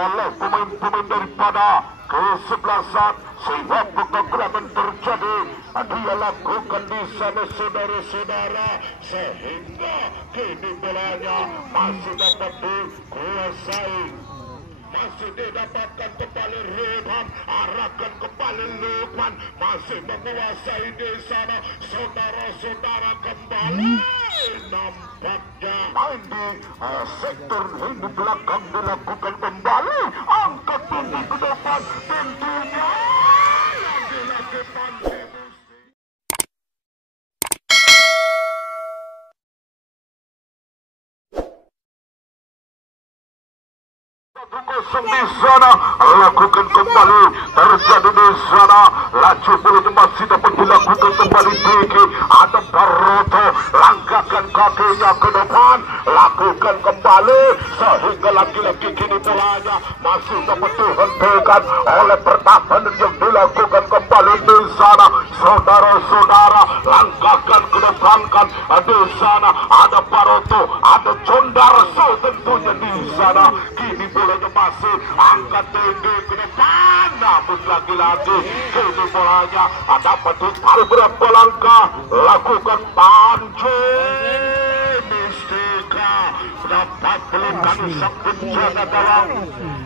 oleh pemain-pemain daripada kesebelasan sehingga kegagalan terjadi. Dia lakukan di sana saudara-saudara, sehingga kini bolanya masih dapat dikuasai. Masih didapatkan kembali Rehan, arahkan kembali Lukman, masih menguasai di sana saudara-saudara kembali. Nampaknya main di sektor lini belakang dilakukan kembali, angkat tinggi ke depan, tentunya lagi-lagi Panji. Kosong di sana, lakukan kembali, terjadi di sana, laju bola masih dapat dilakukan kembali tinggi, ada Baroto, langkahkan kakinya ke depan, lakukan kembali, sehingga lagi-lagi kini bolanya masih dapat dihentikan oleh pertahanan yang dilakukan kembali di sana, saudara-saudara, langkahkan ke depan kan, di sana, ada Baroto, ada Condarso tentunya di sana, kini bolanya masih angkat tinggi ke depan, namun lagi-lagi kini bolanya dapat ditarik berapa langkah, lakukan pancing Mistika, dapat pelukan sang penjaga gawang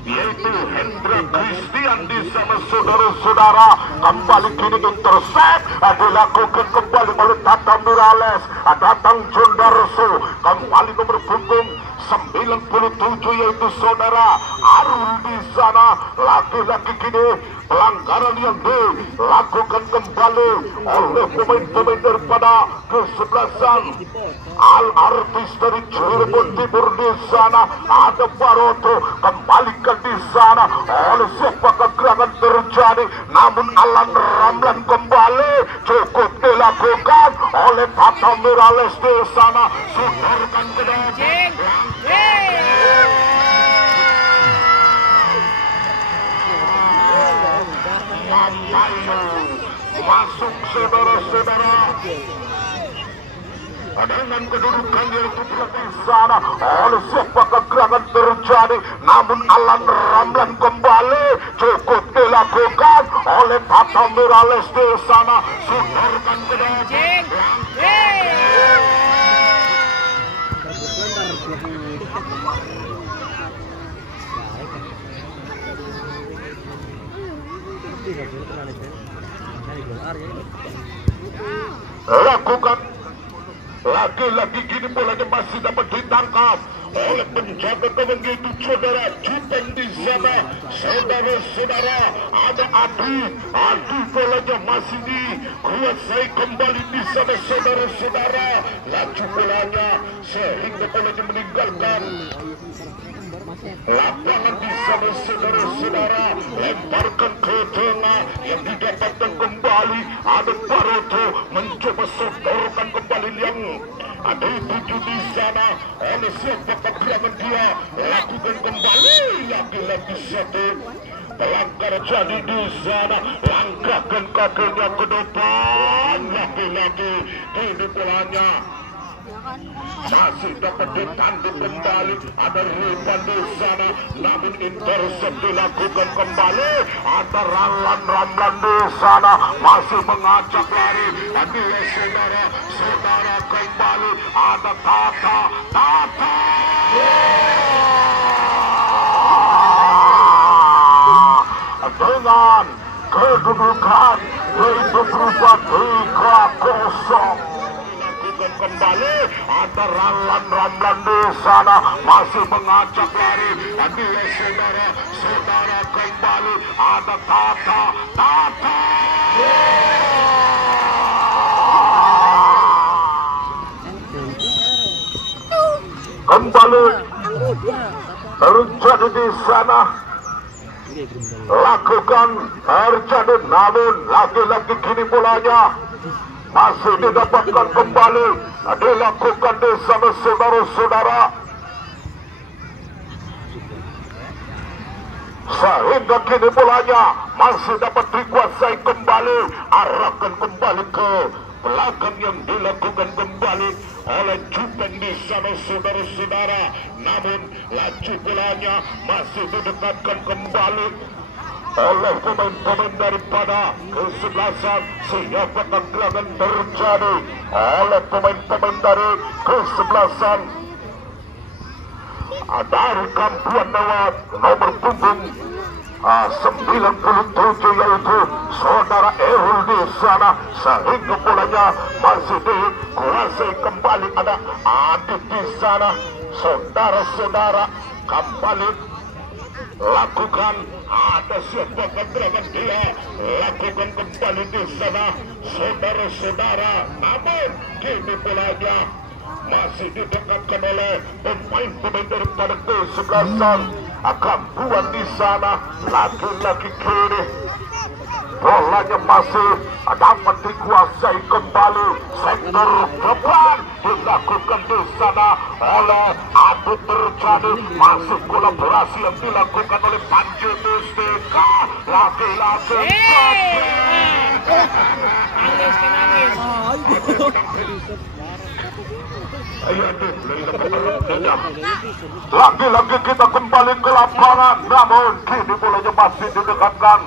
yaitu Hendra Christian di sana saudara-saudara, kembali kini intercept, dilakukan kembali oleh Tata Mirales, datang Condarso, kembali nomor punggung 97 yaitu saudara Arul di sana, lagi-lagi kini pelanggaran yang dilakukan kembali oleh pemain-pemain daripada kesebelasan Al-Artis dari Cirebon Timur di sana, ada Baroto, kembalikan di sana oleh sepak gerangan terjadi, namun Alan Ramlan kembali cukup dilakukan oleh Tata Mirales di sana, sodorkan ke depan. Masuk saudara-saudara dengan kedudukan yaitu di sana oleh sepak gerangan terjadi, namun Alan Ramlan kembali cukup dilakukan oleh Tata Mirales di sana, sodorkan ke depan. Lakukan lagi-lagi kini bolanya masih dapat ditangkap oleh penjaga gawang yaitu saudara Jupen di sana, saudara-saudara, ada Adi bolanya masih dikuasai kembali di sana saudara-saudara, laju bolanya sehingga bolanya meninggalkan lapangan di sana saudara-saudara, lemparkan ke tengah yang didapatkan kembali, ada Baroto mencoba sodorkan kembali yang ada 7 di sana oleh sepak gerangan dia, lakukan kembali lagi-lagi satu pelanggar jadi di sana, langkahkan kakinya ke depan, lagi-lagi ini bolanya masih dapat ditanduk kembali, ada Ripan di sana, namun intercept dilakukan kembali, ada Ramlan di sana, masih mengajak lari, dia saudara kembali, ada Tata dengan kedudukan yaitu berupa 3-0 kembali, ada Ramlan di sana, masih mengajak lari, dia saudara kembali, ada Tata kembali terjadi di sana, lakukan terjadi, namun lagi-lagi kini bolanya masih didapatkan kembali, dilakukan di sana saudara-saudara, sehingga kini bolanya masih dapat dikuasai kembali, arahkan kembali ke belakang yang dilakukan kembali oleh Jupen di sana saudara-saudara. Namun laju bolanya masih didekatkan kembali oleh pemain-pemain daripada kesebelasan. Siapakah gerangan terjadi oleh pemain-pemain dari kesebelasan dari Kampuan Lewat nomor punggung 97 yaitu saudara Erul di sana, sehingga bolanya masih dikuasai kembali. Ada Adit di sana, saudara-saudara, kembali lakukan, ada siapa gerangan dia lakukan kembali di sana saudara-saudara. Namun kini bolanya masih didekatkan oleh pemain-pemain daripada kesebelasan Kampuan di sana. Lagi-lagi kini bolanya masih dapat dikuasai kembali. Sektor depan dilakukan di sana oleh Adit terjadi. Masih kolaborasi yang dilakukan oleh Panji Mustika. Lagi-lagi lagi-lagi kita kembali ke lapangan. Namun kini bolanya masih didekatkan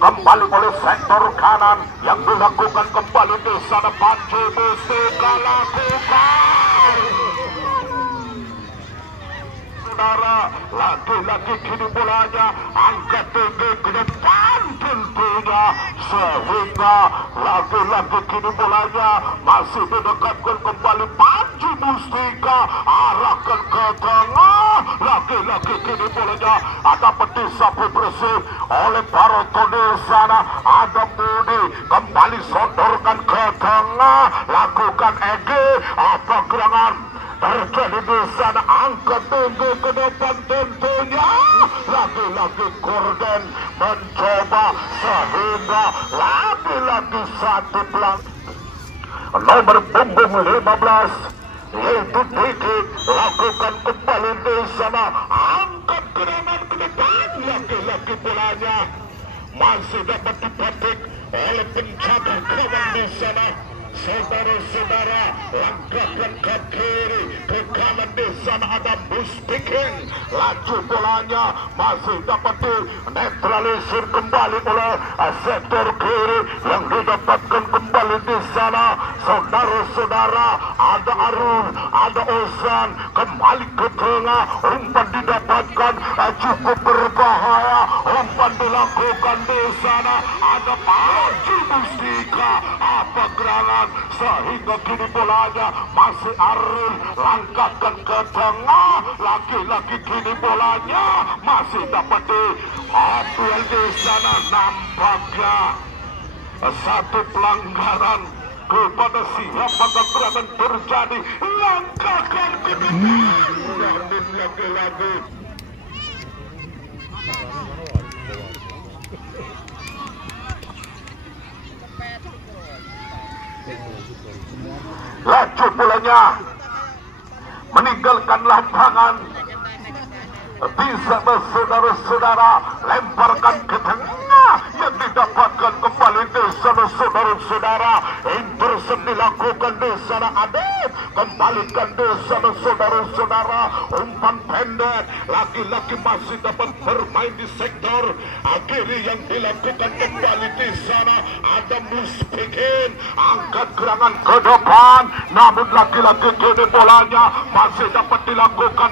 kembali oleh sektor kanan yang dilakukan kembali di sana. Panji Mustika lakukan, saudara. Lagi-lagi kini bolanya angkat tinggi ke depan tentunya, sehingga lagi-lagi kini bolanya masih didekatkan kembali. Panji Mustika arahkan ke tengah. Lagi-lagi kini bolanya dapat disapu bersih oleh Baroto di sana. Ada Budi kembali sodorkan ke tengah, lakukan Egi. Apa gerangan terjadi di sana? Angkat tinggi ke depan tentunya. Lagi-lagi Gordon mencoba, sehingga lagi-lagi satu pelang nomor punggung 15 yaitu Diki lakukan kembali di sana. Angkat gerangan ke depan. Lagi-lagi bolanya masih dapat dipetik oleh penjaga gawang di sana. Saudara-saudara, langkahkan ke kiri, ke kanan di sana ada Muspikin. Laju bolanya masih dapat dinetralisir kembali oleh sektor kiri yang didapatkan kembali di sana. Saudara-saudara, ada Arun, ada Ozan kembali ke tengah. Umpan didapatkan cukup berbahaya. Umpan dilakukan di sana. Ada Panji Mustika. Apa gerangan sehingga kini bolanya masih Arun langkahkan ke tengah. Lagi-lagi kini bolanya masih dapat diambil di sana. Nampaknya satu pelanggaran kepada siapa gerangan terjadi. Langkahkan ke depan. Lagi-lagi laju bolanya meninggalkan lapangan. Bisa saudara-saudara lemparkan ke tengah yang didapatkan kembali di sana saudara-saudara. Intercept dilakukan di sana. Adit kembalikan di sana saudara-saudara. Umpan pendek lagi-lagi masih dapat bermain di sektor kiri yang dilakukan kembali di sana. Ada Muspikin angkat gerangan ke depan. Namun lagi-lagi kini bolanya masih dapat dilakukan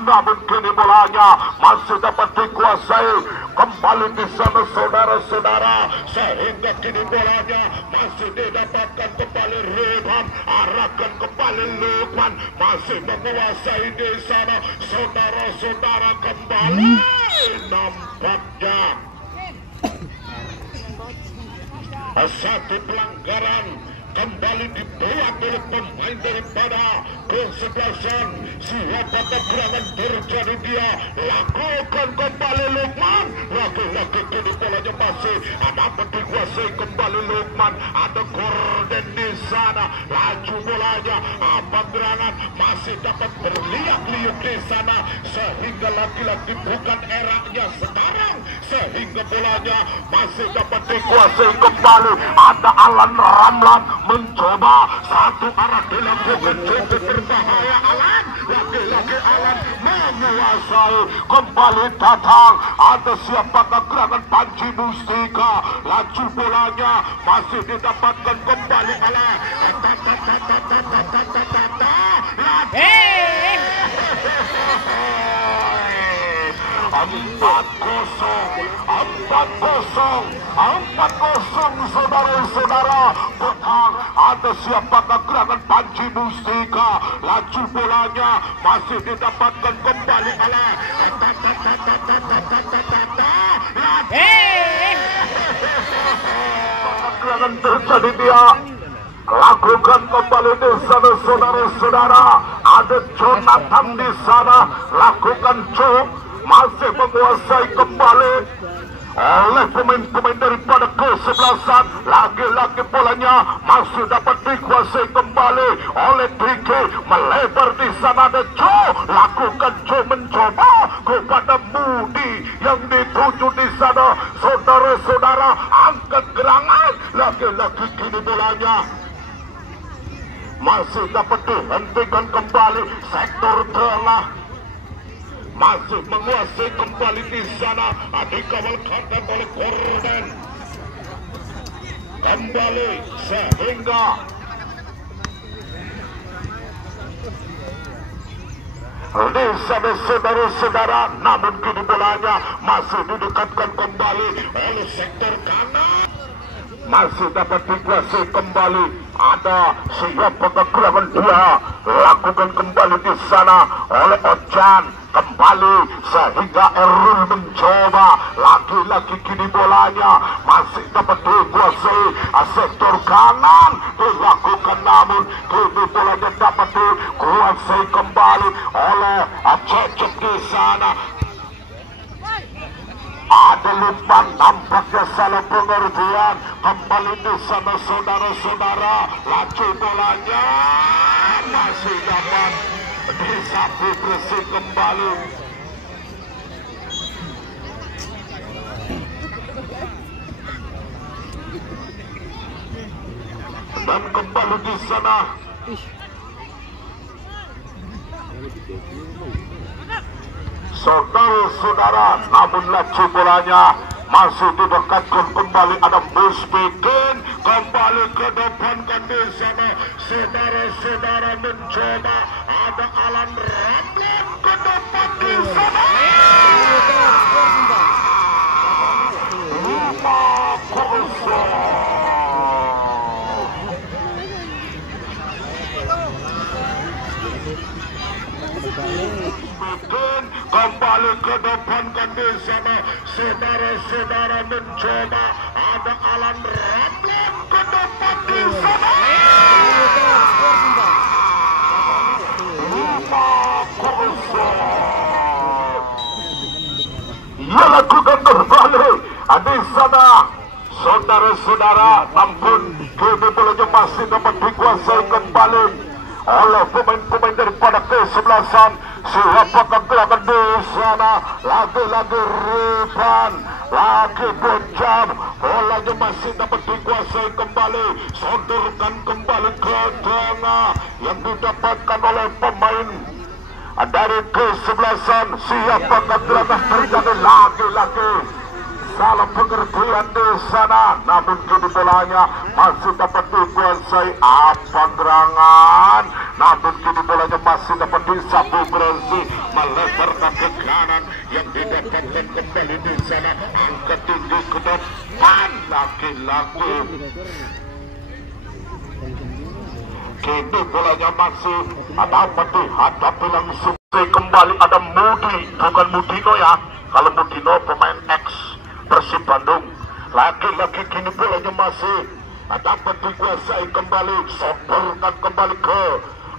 namun kini bolanya masih dapat dikuasai kembali di sana saudara-saudara, sehingga kini bolanya masih didapatkan kembali Ridwan. Arahkan kembali Lukman, masih menguasai di sana saudara-saudara. Kembali nampaknya satu pelanggaran kembali dibuat oleh pemain daripada kesebelasan. Siapa gerangan terjadi dia lakukan kembali Lukman. lagi-lagi kini bolanya masih dapat dikuasai kembali Lukman. Ada Gordon di sana, laju bolanya, Gerangan masih dapat berliak-liuk di sana, sehingga lagi-lagi bukan eranya sekarang, sehingga bolanya masih dapat dikuasai kembali. Ada Alan Ramlan mencoba satu arah dilakukan, cukup berbahaya. Alan, lagi-lagi Alan menguasai kembali datang. Ada siapakah Gerangan Panji Mustika, laju bolanya masih didapatkan kembali. Alan 4-0 saudara-saudara. Petang ada siapakah Gerangan Panji Mustika, laju bolanya masih didapatkan kembali. Alah Gerangan terjadi dia lakukan kembali di sana saudara-saudara. Ada Jonathan di sana, lakukan cuk, masih menguasai kembali oleh pemain-pemain daripada kesebelasan. Lagi-lagi bolanya masih dapat dikuasai kembali oleh Diki, melebar di sana. Ada Joe, lakukan Joe mencoba kepada Budi yang dituju di sana. Saudara-saudara, angkat Gerangan, lagi-lagi kini bolanya masih dapat dihentikan kembali. Sektor tengah masih menguasai kembali di sana. Dikawal kanan oleh Gordon kembali, sehingga di sana saudara-saudara. Namun kini bolanya masih didekatkan kembali oleh sektor kanan, masih dapat dikuasai kembali. Ada siapa Gerangan dia, lakukan kembali di sana oleh Ojan kembali, sehingga Erul mencoba lagi-lagi kini bolanya masih dapat dikuasai sektor kanan, dilakukan namun kini bolanya dapat dikuasai kembali oleh Cecep di sana. Ada Lukman, nampaknya salah pengertian kembali di sana saudara-saudara. Laju bolanya masih dapat disapu bersih kembali. Dan kembali di sana saudara-saudara. Namun laju bolanya masih didekatkan kembali. Ada Musbikin kembali ke depan kan di sana. Saudara-saudara mencoba. Ada Alan Ramlan ke depan di sana. 5-0. Kembali ke depan kan di sana. Saudara-saudara mencoba. Ada Alan Ramlan ke depan di sana. 5-0. Ia lakukan kembali di sana saudara-saudara. Namun kini bolanya masih dapat dikuasai kembali oleh pemain-pemain daripada kesebelasan. Siapakah Gerangan di sana? Lagi-lagi Rifan, lagi Bojam, bolanya masih dapat dikuasai kembali. Sodorkan kembali ke tengah yang didapatkan oleh pemain dari kesebelasan. Siapakah Gerangan? Terjadi lagi-lagi salah pengertian di sana. Namun kini bolanya masih dapat dikuasai Gerangan. Namun kini bolanya masih dapat disapu bersih, melebar ke kanan yang didapatkan kembali di sana. Angkat tinggi ke depan lagi-lagi. Kini bolanya masih dapat dihadapi langsung kembali. Ada Mudi, bukan Mudino ya. Kalau Mudino pemain X Persib Bandung. Lagi-lagi kini bolanya masih dapat dikuasai kembali. Sodorkan kembali ke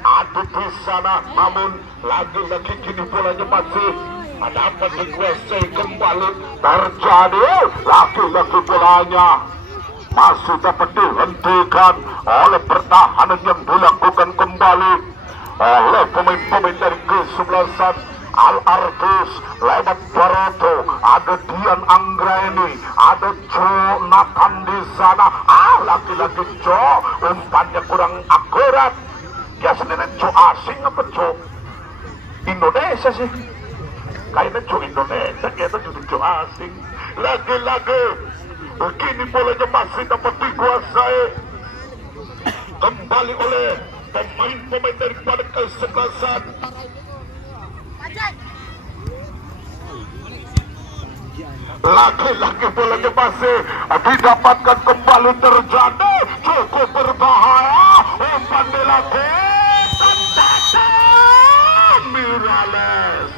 Adit di sana. Namun lagi-lagi kini bolanya masih dapat dikuasai kembali, terjadi laki-laki bolanya masih dapat dihentikan oleh pertahanan yang dilakukan kembali oleh pemain-pemain dari kesebelasan Al-Artis lewat Baroto, ada Dian Anggraini, ada Jonathan di sana. Laki-laki Jo, umpannya kurang akurat. Biasanya Jo asing apa Jo Indonesia sih? Kayaknya Jo Indonesia, kayaknya juga Jo asing. Lagi-lagi begini bolanya masih dapat dikuasai kembali oleh pemain-pemain daripada kesebelasan. Lagi-lagi bolanya masih didapatkan kembali, terjadi cukup berbahaya. Umpan dilakukan Mirales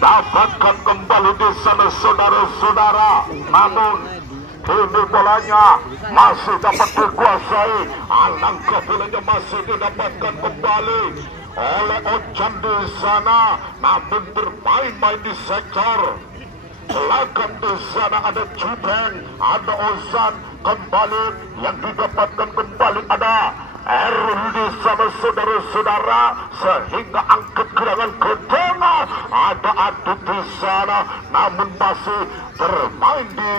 dapatkan kembali di sana saudara-saudara, namun ini bolanya masih dapat dikuasai. Alangkah bolanya masih didapatkan kembali oleh Ojan di sana, namun bermain-main di sektor belakang. Di sana ada Jubeng, ada Ozan, kembali yang didapatkan kembali ada Erwin di sana saudara-saudara, sehingga angkat gerangan ke tengah. Ada Adit di sana, namun masih bermain di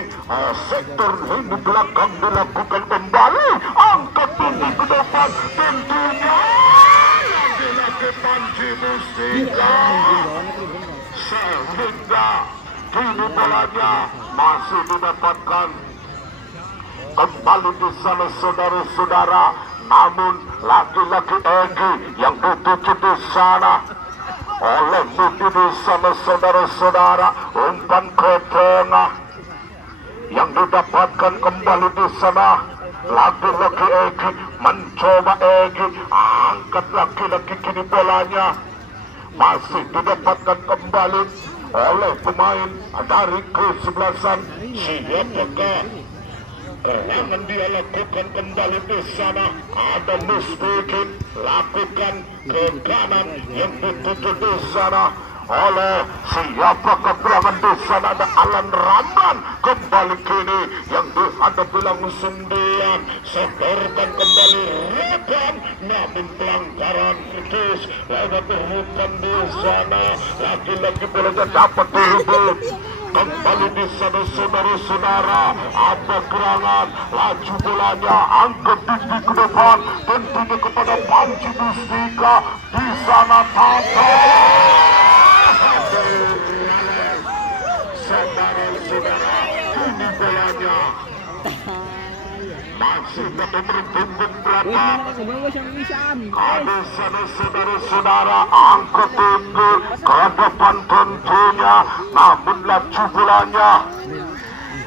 sektor lini belakang, dilakukan kembali angkat tinggi ke depan, tentunya lagi-lagi Panji Mustika, sehingga kini bolanya masih didapatkan kembali di sana saudara-saudara, namun laki-laki Egy yang dituju di sana oleh Budi di sana saudara-saudara, umpan ke tengah yang didapatkan kembali di sana. Laki-laki Egy mencoba, Egy angkat laki-laki, kini bolanya masih didapatkan kembali oleh pemain dari kesebelasan. Siapakah yang dia lakukan kembali di sana? Ada Muspikin, lakukan ke kanan yang dituju di sana oleh siapakah gerangan di sana? Ada Alan Rahman, kembali kini yang dihadapi langsung dia, setorkan kembali Rekan, namun pelanggaran kritis lewat Rekan di sana. Lagi-lagi bolanya dapat direbut kembali di sana saudara-saudara. Ada gerangan, laju bolanya, angkat tinggi ke depan, tentunya kepada Panji Mustika di sana. Saudara-saudara, ini bolanya masih dapat bertunggung berapa. Ada sana saudara-saudara, angkat tinggi ke depan tentunya, namun laju bolanya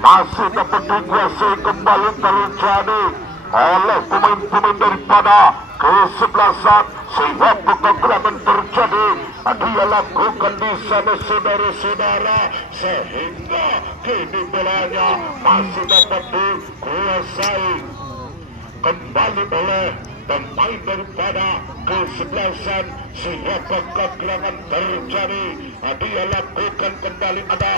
masih dapat dikuasai kembali, terjadi oleh pemain-pemain daripada kesebelasan. Sehingga kegelapan terjadi, dia lakukan di sana saudara-saudara, sehingga kini bolanya masih dapat dikuasai kembali oleh pemain daripada kesebelasan. Sehingga kegelapan terjadi, dia lakukan kembali, ada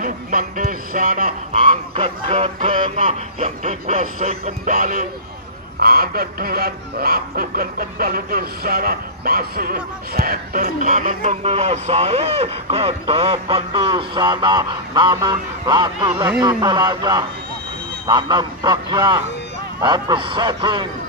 Lukman di sana, angkat ke tengah yang dikuasai kembali. Ada Dian, lakukan kembali di sana, masih sektor kanan menguasai ke depan di sana, namun laki-laki bolanya nampaknya offsetting.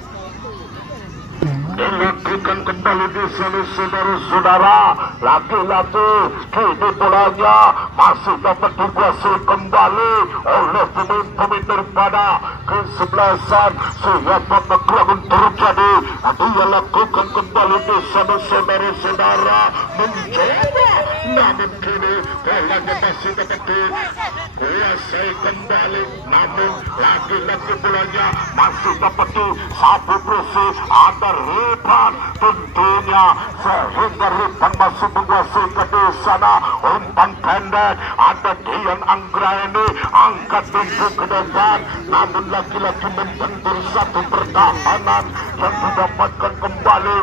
Dilakukan kembali di sini saudara-saudara, laki-laki kini bolanya masih dapat dikuasai kembali oleh pemain-pemain daripada kesebelasan. Sehingga kegelapan terjadi, dia lakukan kembali di sana saudara-saudara, mencoba, namun kini bolanya masih dapat dikuasai kembali, namun laki-laki bolanya masih dapat disapu bersih. Ada Ripan tentunya, sehingga Ripan masih menguasai ke sana, umpan pendek. Ada Dian Anggraini, angkat tinggi ke depan, namun laki-laki membentur satu pertahanan yang didapatkan kembali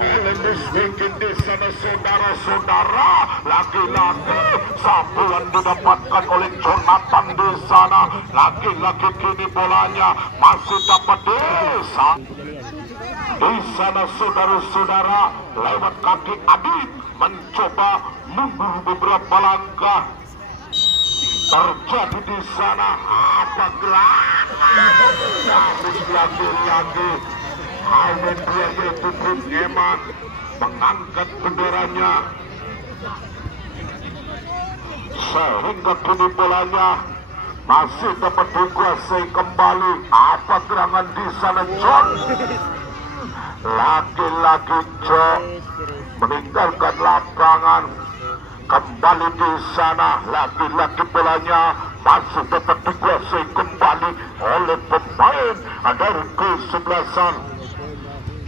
oleh bikin di sana saudara-saudara. Lagi-lagi sapuan didapatkan oleh Jonathan di sana. Lagi-lagi kini bolanya masih dapat desa. Di sana saudara-saudara, lewat kaki Adit mencoba mundur beberapa langkah. Terjadi di sana apa gerangan? Namun lagi-lagi Almen dia yaitu Bung Eman mengangkat benderanya sehingga kini bolanya masih dapat dikuasai kembali. Apa gerangan di sana, John? Lagi-lagi John meninggalkan lapangan. Kembali di sana, lagi-lagi bolanya masih dapat dikuasai kembali oleh pemain dari kesebelasan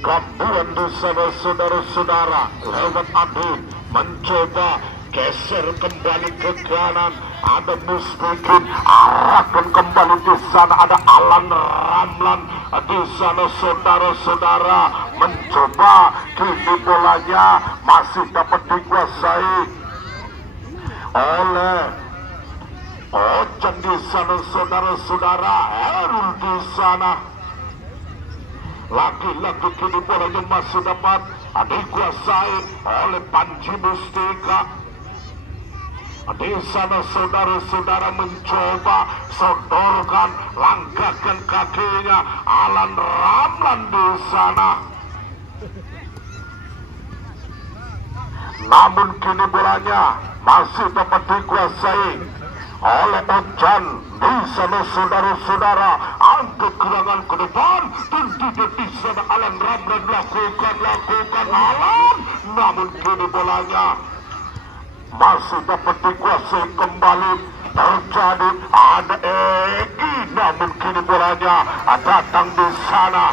Kambuan di sana saudara-saudara. Lewat Adit mencoba geser kembali ke kanan. Ada Musbikin, arahkan kembali di sana. Ada Alan Ramlan di sana saudara-saudara mencoba. Kini bolanya masih dapat dikuasai oleh Ojan di sana saudara-saudara. Erul di sana. Lagi-lagi kini bolanya masih dapat dikuasai oleh Panji Mustika. Di sana saudara-saudara mencoba sodorkan, langkahkan kakinya. Alan Ramlan di sana. Namun kini bolanya masih dapat dikuasai oleh Ojan di sana saudara-saudara. Angkat gerangan ke depan dan tidak di sana Alan Ramlan lakukan Alan. Namun kini bolanya masih dapat dikuasai kembali. Terjadi ada Egi, namun kini bolanya datang di sana.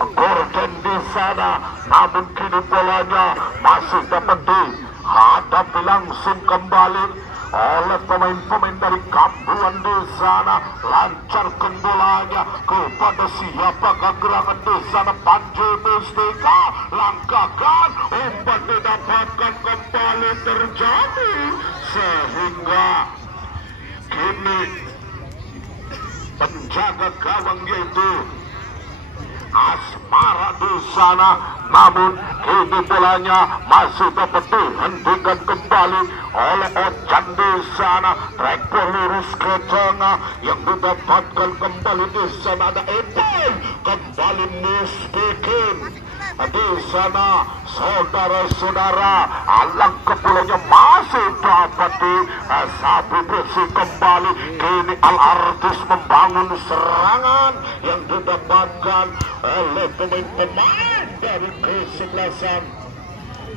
Gordon di sana, namun kini bolanya masih dapat dihadapi langsung kembali oleh pemain-pemain dari Kambuan di sana. Lancarkan bolanya kepada siapakah gerangan di sana. Panji Mustika, langkahkan, umpan didapatkan kembali terjadi sehingga kini penjaga gawang yaitu Asmara di sana, namun kini bolanya masih dapat dihentikan kembali oleh Ojan di sana. Track lurus ke tengah yang didapatkan kembali di sana. Ada Epon, kembali Musbikin di sana saudara-saudara. Alang kepulaunya masih dapat disapu bersih kembali. Kini Al-Artis membangun serangan yang didapatkan oleh pemain-pemain dari kesebelasan.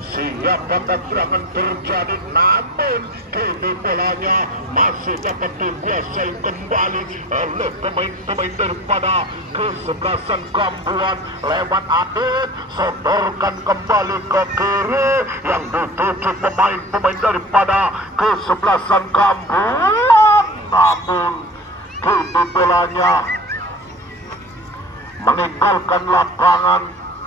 Siapakah gerangan terjadi, namun kini bolanya masih dapat dikuasai kembali oleh pemain-pemain daripada kesebelasan Kambuan. Lewat Adit, sodorkan kembali ke kiri yang dituju pemain-pemain daripada kesebelasan Kambuan. Namun kini bolanya meninggalkan lapangan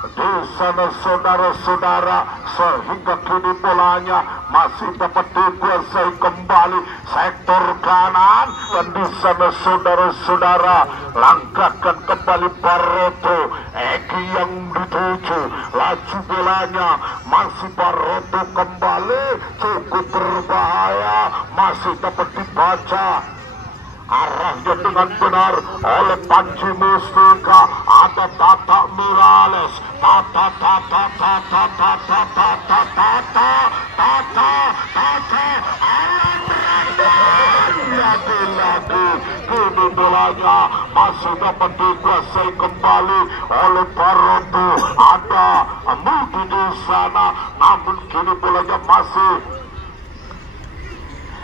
di sana saudara-saudara, sehingga kini bolanya masih dapat dikuasai kembali sektor kanan. Dan di sana saudara-saudara, langkahkan kembali Baroto. Eki yang dituju, laju bolanya masih Baroto kembali, cukup berbahaya, masih dapat dibaca arahnya dengan benar oleh Panji Mustika. Ada Tata Morales, Tata Alan Ramlan. Lagi-lagi kini bolanya masih dapat dikuasai kembali oleh Baroto. Ada Mudi di sana, namun kini bolanya masih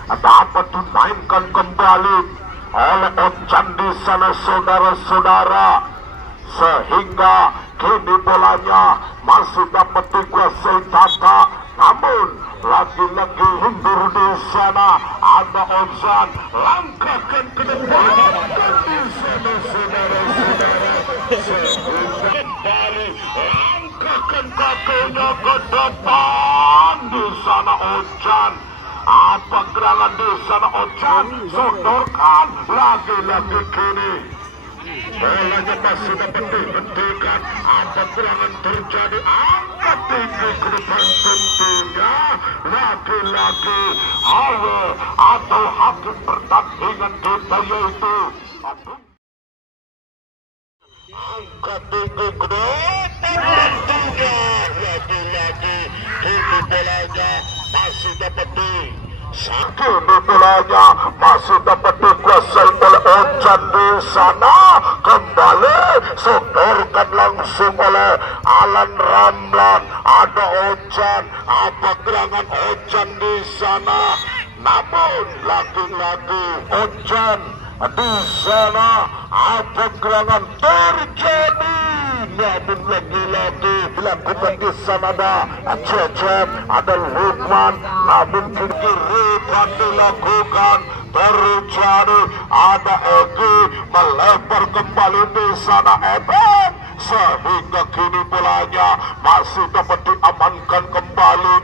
dapat dimainkan kembali oleh Ojan di sana saudara-saudara, sehingga kini bolanya masih dapat dikuasai Tata. Namun lagi-lagi mundur di sana. Ada Ozan, langkahkan ke depan dan di sana saudara-saudara, sehingga kembali langkah Lemparkan kakinya ke depan. Di sana Ojan. Apa gerangan di sana Ojan? Sodorkan lagi-lagi kini. Bolanya masih dapat dihentikan. Apa gerangan terjadi? Angkat tinggi ke depan tentunya. Lagi-lagi Haye atau hakim pertandingan kita yaitu angkat tinggi ke depan tentunya. Lagi-lagi ini bolanya masih dapat Kini bolanya masih dapat dikuasai oleh Ojan di sana. Kembali sodorkan langsung oleh Alan Ramlan. Ada Ojan. Apa gerangan Ojan di sana? Namun lagi-lagi Ojan di sana. Apa gerangan terjadi? Namun lagi-lagi dilakukan di sana ada Cecep, ada Lukman. Namun kiri dilakukan terjadi ada Egi melempar kembali di sana Eben, sehingga kini bolanya masih dapat diamankan kembali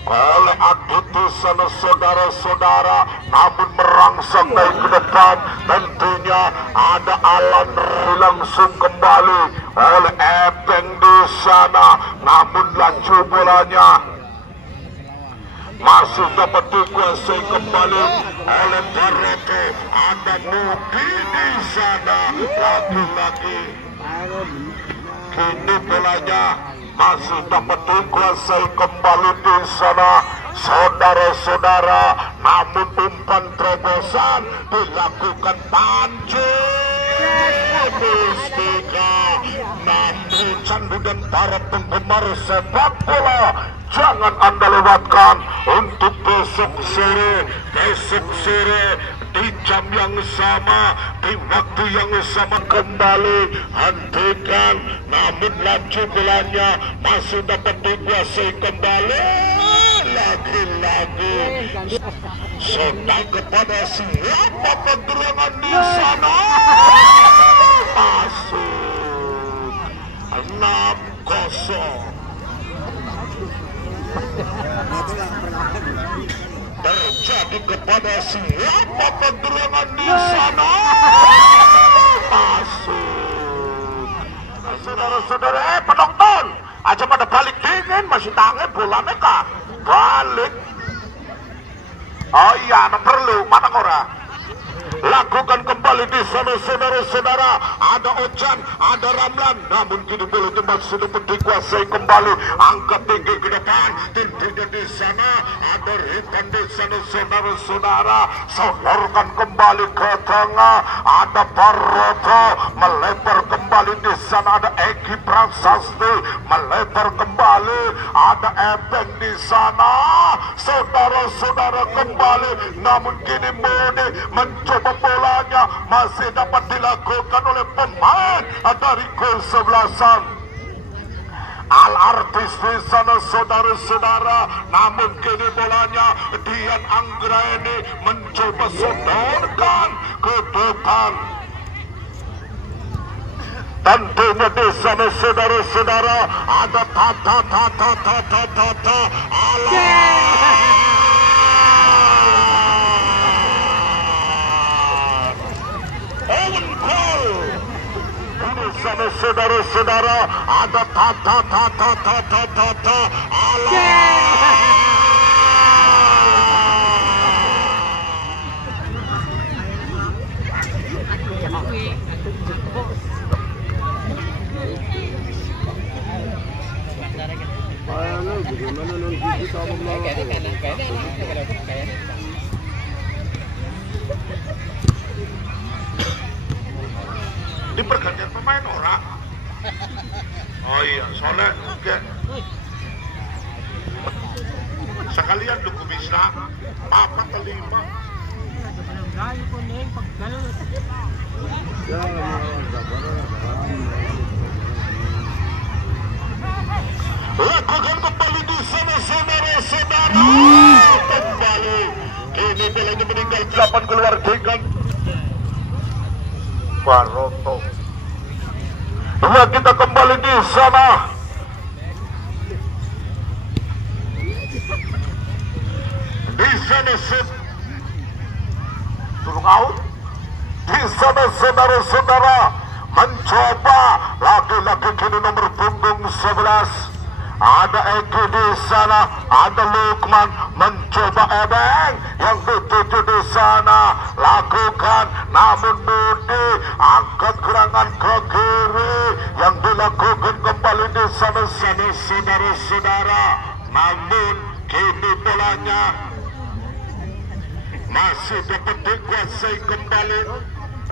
oleh Adit di sana saudara-saudara. Namun merangsang naik ke depan tentunya ada Alan langsung kembali oleh Ebeng di sana. Namun laju bolanya masih dapat dikuasai kembali oleh Barreto. Ada Nubi di sana. Lagi-lagi kini bolanya masih dapat dikuasai kembali di sana saudara-saudara. Namun umpan terobosan dilakukan Mustika. Namun candu dan para penggemar sepak bola, jangan Anda lewatkan untuk besok sore di jam yang sama, di waktu yang sama kembali hentikan. Namun laju bolanya masih dapat dikuasai kembali. Lagi-lagi sedang kepada siapa pergerangan di sana. Masuk 6-0. Terjadi kepada siapa pergerangan di sana. Masuk. Saudara-saudara, penonton aja pada balik dingin, masih tangan bola mereka balik. Oh iya, perlu mana kora? Lakukan kembali di sana saudara-saudara. Ada Ojan, ada Ramlan. Namun kini bola tembak sudah dikuasai kembali. Angkat tinggi ke depan. Tentunya di sana ada Rikan di sana saudara-saudara. Sodorkan kembali ke tengah. Ada Barroto melempar kembali di sana. Ada Egi Prasasti melempar kembali. Ada Ebeng di sana. Saudara-saudara kembali. Namun kini Mode mencoba bolanya masih dapat dilakukan oleh pemain dari kesebelasan Al-Artis di sana saudara-saudara. Namun kini bolanya Dian Anggraini mencoba sodorkan ke depan. Tentunya di sana saudara-saudara ada Tata sana saudara-saudara ada Tata di pergantian pemain orang. Oh iya, soalnya sekalian lu bisa 4 atau 5. Lakukan kembali di sana saudara-saudara. Kembali kini bolanya meninggal 8 keluar dengan Barroto. Ya, kita kembali di sana sana turun out. Di sana saudara-saudara mencoba laki-laki kini nomor punggung 11. Ada Eki di sana, ada Lukman mencoba Ebeng yang dituju di sana lakukan, namun Budi angkat gerangan ke kiri yang dilakukan kembali di sana saudara-saudara. Namun kini bolanya masih dapat dikuasai kembali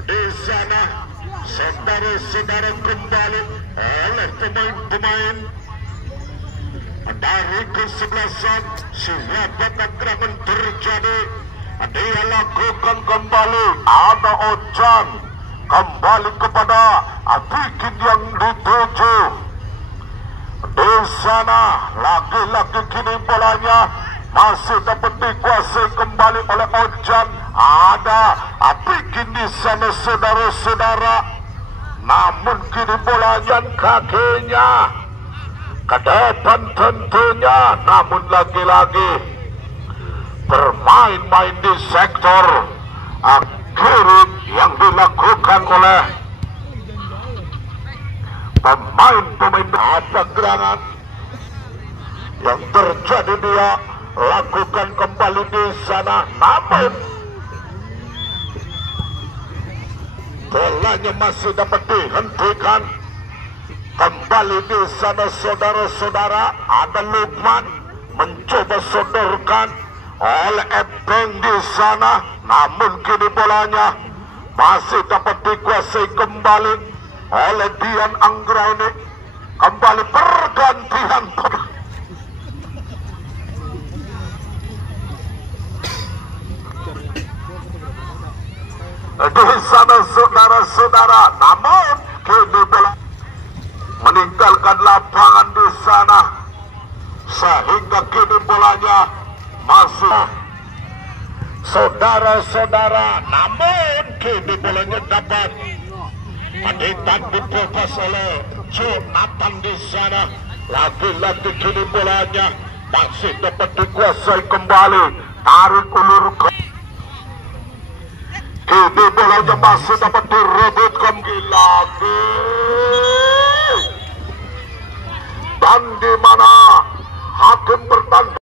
di sana saudara-saudara kembali oleh pemain-pemain dari kesebelasan. Siapa gerangan terjadi, dia lakukan kembali, ada Ojan kembali kepada Atikin yang dituju di sana. Lagi-lagi kini bolanya masih dapat dikuasai kembali oleh Ojan, ada Atikin di sana saudara-saudara. Namun kini bolanya kakinya ke depan tentunya, namun lagi-lagi bermain-main di sektor kiri yang dilakukan oleh pemain-pemain. Ada gerangan yang terjadi, dia lakukan kembali di sana, namun bolanya masih dapat dihentikan. Kembali di sana saudara-saudara, ada Lukman mencoba sodorkan oleh Ebeng di sana, namun kini bolanya masih dapat dikuasai kembali oleh Dian Anggraini. Kembali pergantian di sana saudara-saudara, namun kini bola meninggalkan lapangan di sana sehingga kini bolanya masuk saudara-saudara. Namun kini bolanya dapat dilepas oleh Jonathan di sana. Lagi-lagi kini bolanya masih dapat dikuasai kembali, tarik ulur kini bolanya masih dapat direbut kembali lagi. Dan di mana hakim bertanda